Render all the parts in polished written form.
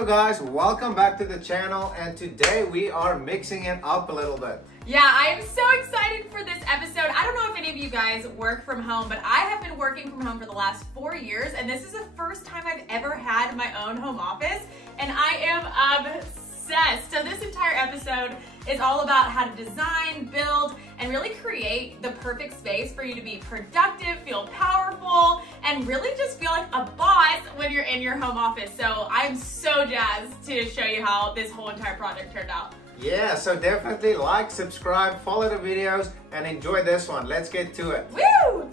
Hello guys, welcome back to the channel, and today we are mixing it up a little bit. Yeah, I am so excited for this episode. I don't know if any of you guys work from home, but I have been working from home for the last 4 years, and this is the first time I've ever had my own home office, and I am obsessed. So this entire episode is all about how to design, build, and really create the perfect space for you to be productive, feel powerful, and really just feel like a boss when you're in your home office. So I'm so jazzed to show you how this whole entire project turned out. Yeah, so definitely like, subscribe, follow the videos, and enjoy this one. Let's get to it. Woo!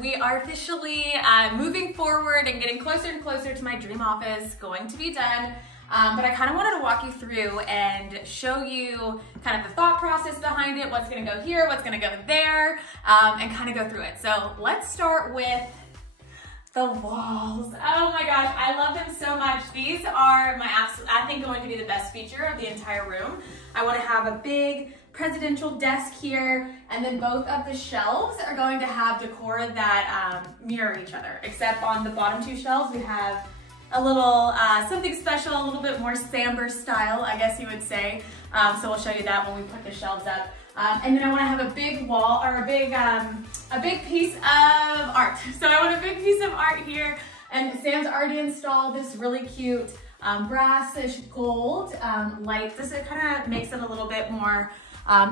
We are officially moving forward and getting closer and closer to my dream office, going to be done. But I kind of wanted to walk you through and show you kind of the thought process behind it, what's gonna go here, what's gonna go there, and kind of go through it. So let's start with the walls. Oh my gosh, I love them so much. These are my absolute, I think, going to be the best feature of the entire room. I want to have a big presidential desk here, and then both of the shelves are going to have decor that mirror each other, except on the bottom two shelves we have a little something special, a little bit more Samber style, I guess you would say. So we'll show you that when we put the shelves up. And then I want to have a big wall, or a big piece of art. So I want a big piece of art here, and Sam's already installed this really cute brassish gold light. This kind of makes it a little bit more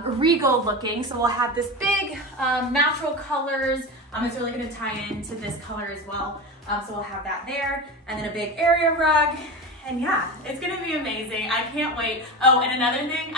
regal looking. So we'll have this big natural colors. It's really going to tie into this color as well. So we'll have that there, and then a big area rug. And yeah, it's gonna be amazing. I can't wait. Oh, and another thing,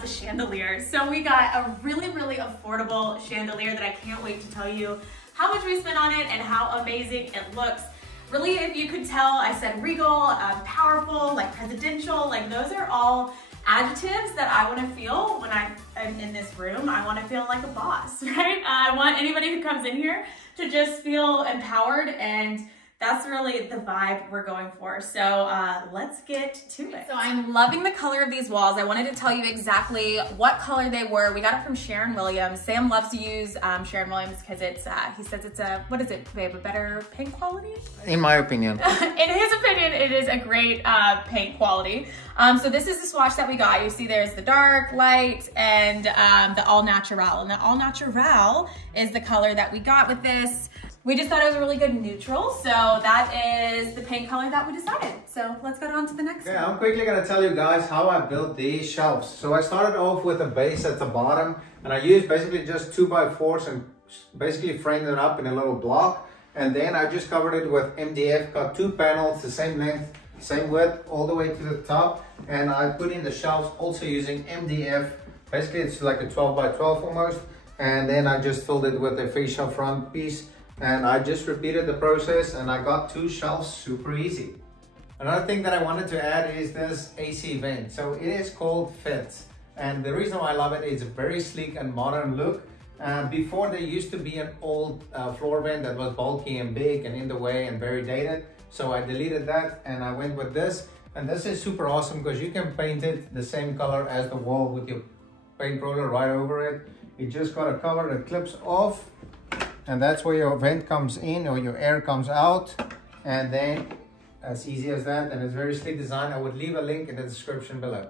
the chandelier. So we got a really, really affordable chandelier that I can't wait to tell you how much we spent on it and how amazing it looks. Really, if you could tell, I said regal, powerful, like presidential, like those are all adjectives that I want to feel when I'm in this room. I want to feel like a boss, right? I want anybody who comes in here to just feel empowered, and that's really the vibe we're going for. So let's get to it. So I'm loving the color of these walls. I wanted to tell you exactly what color they were. We got it from Sharon Williams. Sam loves to use Sharon Williams because it's, he says it's a, what is it, babe, a better paint quality? In my opinion. In his opinion, it is a great paint quality. So this is the swatch that we got. You see there's the dark, light, and the all natural. And the all natural is the color that we got with this. We just thought it was a really good neutral, so that is the paint color that we decided. So let's go on to the next one. I'm quickly going to tell you guys how I built these shelves. So I started off with a base at the bottom, and I used basically just 2x4s and basically framed it up in a little block. And then I just covered it with MDF, got 2 panels, the same length, same width, all the way to the top. And I put in the shelves also using MDF. Basically it's like a 12x12 almost. And then I just filled it with a fascia front piece. And I just repeated the process, and I got 2 shelves super easy. Another thing that I wanted to add is this AC vent. So it is called Fits. And the reason why I love it is a very sleek and modern look. Before there used to be an old floor vent that was bulky and big and in the way and very dated. So I deleted that and I went with this. And this is super awesome because you can paint it the same color as the wall with your paint roller right over it. You just got a cover that clips off. And that's where your vent comes in or your air comes out. And then as easy as that, and it's very sleek design. I would leave a link in the description below.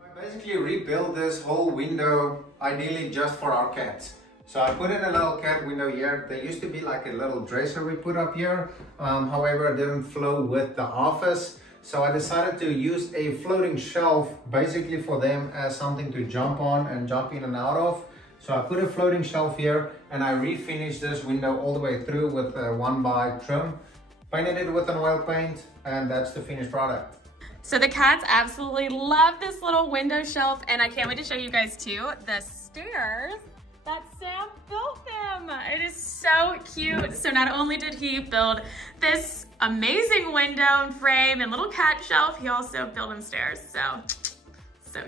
I basically rebuilt this whole window ideally just for our cats. So I put in a little cat window here. There used to be like a little dresser we put up here. However, it didn't flow with the office. So I decided to use a floating shelf basically for them as something to jump on and jump in and out of. So I put a floating shelf here, and I refinished this window all the way through with a 1x trim. Painted it with an oil paint, and that's the finished product. So the cats absolutely love this little window shelf, and I can't wait to show you guys too the stairs that Sam built them. It is so cute. So not only did he build this amazing window and frame and little cat shelf, he also built them stairs. So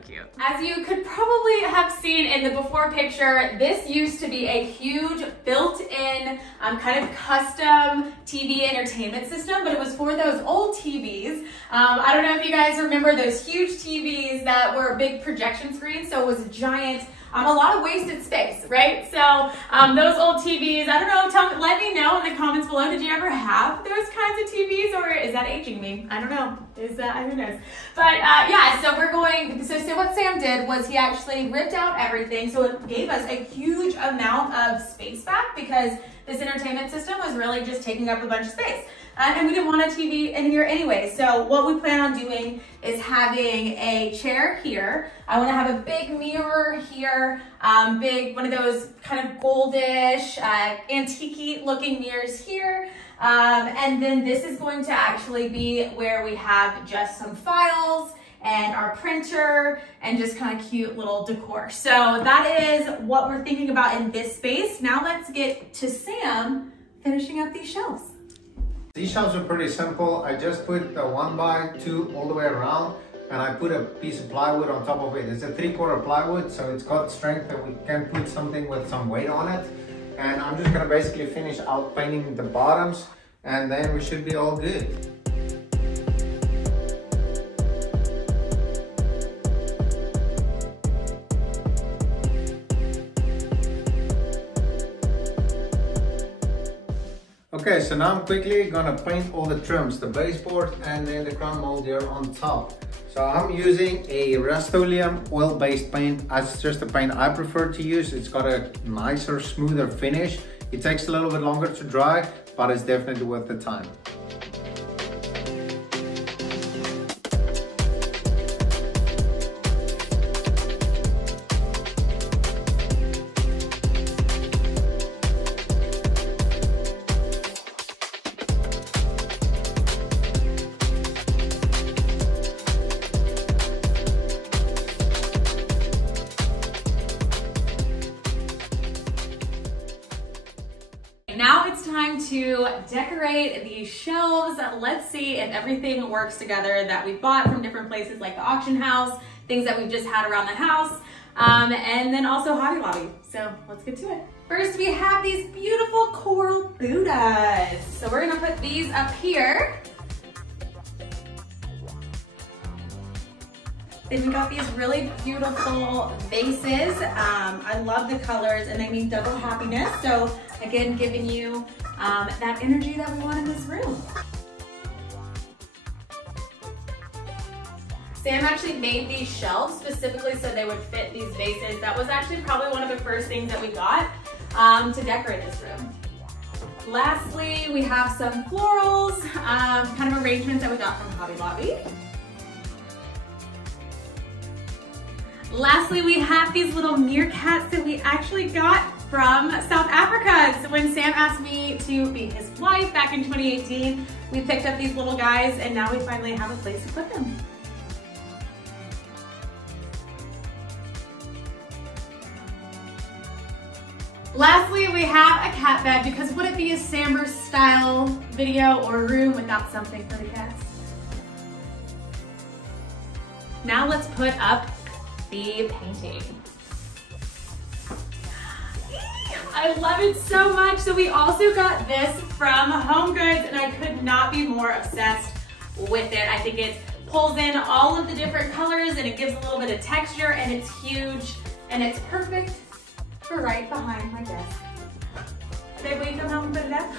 cute. As you could probably have seen in the before picture, this used to be a huge built-in kind of custom TV entertainment system, but it was for those old TVs. I don't know if you guys remember those huge TVs that were big projection screens. So it was a giant a lot of wasted space, right? So those old TVs, I don't know, let me know in the comments below, did you ever have those kinds of TVs, or is that aging me? I don't know, who knows? But yeah, so what Sam did was he actually ripped out everything, so it gave us a huge amount of space back, because this entertainment system was really just taking up a bunch of space. And we didn't want a TV in here anyway. So what we plan on doing is having a chair here. I want to have a big mirror here, one of those kind of goldish, antique looking mirrors here. And then this is going to actually be where we have just some files and our printer and just kind of cute little decor. So that is what we're thinking about in this space. Now let's get to Sam finishing up these shelves. These shelves are pretty simple. I just put a 1x2 all the way around, and I put a piece of plywood on top of it. It's a 3/4 plywood, so it's got strength that we can put something with some weight on it. And I'm just gonna basically finish out painting the bottoms, and then we should be all good. Okay, so now I'm quickly gonna paint all the trims, the baseboard and then the crown mold here on top. So I'm using a Rust-Oleum oil-based paint. That's just the paint I prefer to use. It's got a nicer, smoother finish. It takes a little bit longer to dry, but it's definitely worth the time. Now it's time to decorate these shelves. Let's see if everything works together that we bought from different places like the auction house, things that we've just had around the house, and then also Hobby Lobby. So let's get to it. First, we have these beautiful coral Buddhas. So we're gonna put these up here. Then we got these really beautiful vases. I love the colors and they mean double happiness. So again, giving you that energy that we want in this room. Sam actually made these shelves specifically so they would fit these vases. That was actually probably one of the first things that we got to decorate this room. Lastly, we have some florals, kind of arrangements that we got from Hobby Lobby. Lastly, we have these little meerkats that we actually got from South Africa. So when Sam asked me to be his wife back in 2018, we picked up these little guys and now we finally have a place to put them. Lastly, we have a cat bed because would it be a Samber Style video or room without something for the cats? Now let's put up the painting. I love it so much. So we also got this from Home Goods and I could not be more obsessed with it. I think it pulls in all of the different colors and it gives a little bit of texture and it's huge and it's perfect for right behind my desk. Babe, will you come home and put it up?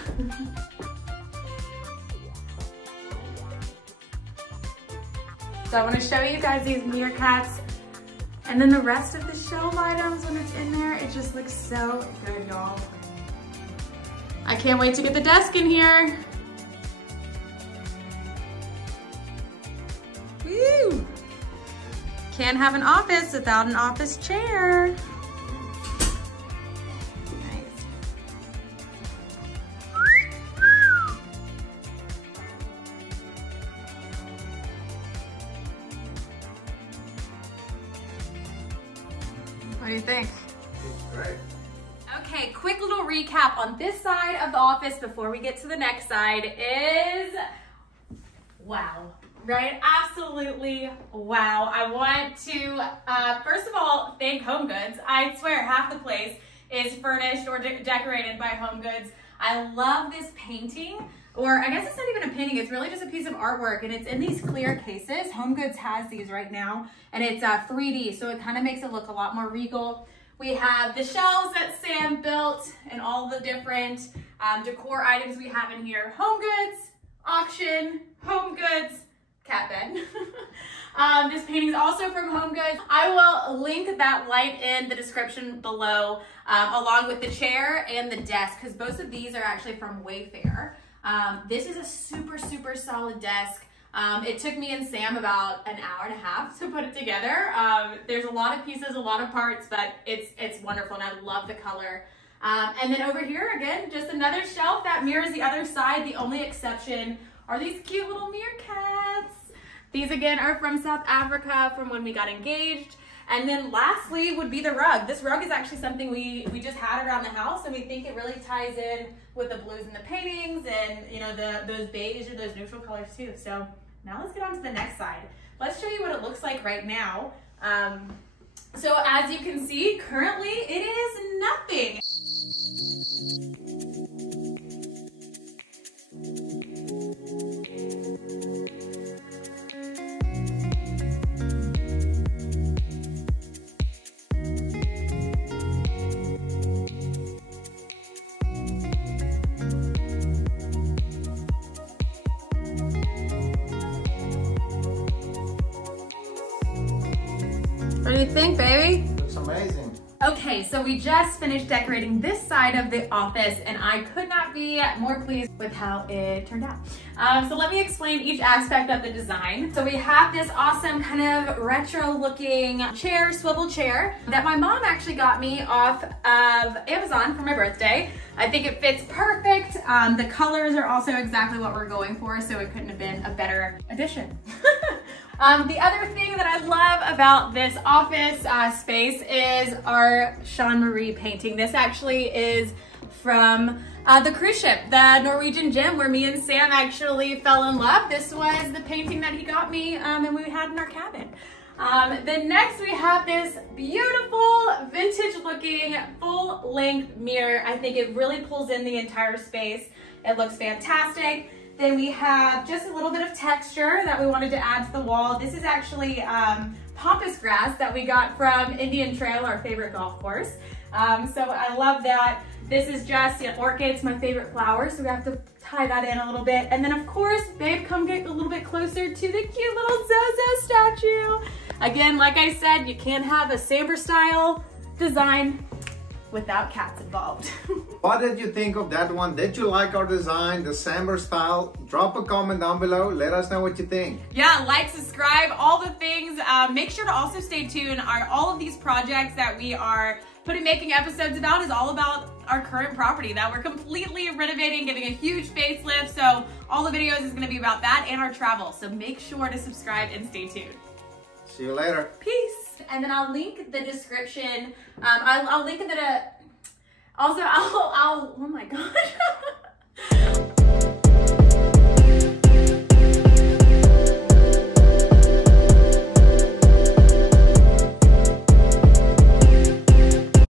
So I want to show you guys these meerkats. And then the rest of the shelf items, when it's in there, it just looks so good, y'all. I can't wait to get the desk in here. Woo! Can't have an office without an office chair. Nice. What do you think? Great. Okay, quick little recap on this side of the office before we get to the next side is, wow, right? Absolutely wow. I want to, first of all, thank Home Goods. I swear half the place is furnished or decorated by Home Goods. I love this painting, or I guess it's not even a painting, it's really just a piece of artwork and it's in these clear cases. Home Goods has these right now and it's 3D, so it kind of makes it look a lot more regal. We have the shelves that Sam built and all the different decor items we have in here. Home goods, auction, home goods, cat bed. This painting is also from Home Goods. I will link that light in the description below, along with the chair and the desk, because both of these are actually from Wayfair. This is a super, super solid desk. It took me and Sam about an hour and a half to put it together. There's a lot of pieces, a lot of parts, but it's wonderful, and I love the color. And then over here, again, just another shelf that mirrors the other side. The only exception are these cute little meerkats. These, again, are from South Africa from when we got engaged. And then lastly would be the rug. This rug is actually something we just had around the house, and we think it really ties in with the blues in the paintings and, you know, those beige or those neutral colors too. So now let's get on to the next side. Let's show you what it looks like right now. So as you can see, currently it is nothing. What do you think, baby? Looks amazing. Okay, so we just finished decorating this side of the office, and I could not be more pleased with how it turned out. So let me explain each aspect of the design. So we have this awesome kind of retro looking chair, swivel chair, that my mom actually got me off of Amazon for my birthday. I think it fits perfect. The colors are also exactly what we're going for, so it couldn't have been a better addition. The other thing that I love about this office space is our Jean Marie painting. This actually is from the cruise ship, the Norwegian gem, where me and Sam actually fell in love. This was the painting that he got me and we had in our cabin. Then next we have this beautiful vintage looking full length mirror. I think it really pulls in the entire space. It looks fantastic. Then we have just a little bit of texture that we wanted to add to the wall. This is actually pampas grass that we got from Indian Trail, our favorite golf course. So I love that. This is just, you know, orchids, my favorite flower, so we have to tie that in a little bit. And then of course, babe, come get a little bit closer to the cute little Zozo statue. Again, like I said, you can't have a Samber Style design without cats involved. What did you think of that one? Did you like our design, the Samber Style? Drop a comment down below. Let us know what you think. Yeah, like, subscribe, all the things. Make sure to also stay tuned. All of these projects that we are making episodes about is all about our current property that we're completely renovating, giving a huge facelift. So all the videos is gonna be about that and our travel. So make sure to subscribe and stay tuned. See you later. Peace. And then I'll link the description. I'll link the, also I'll, oh my gosh.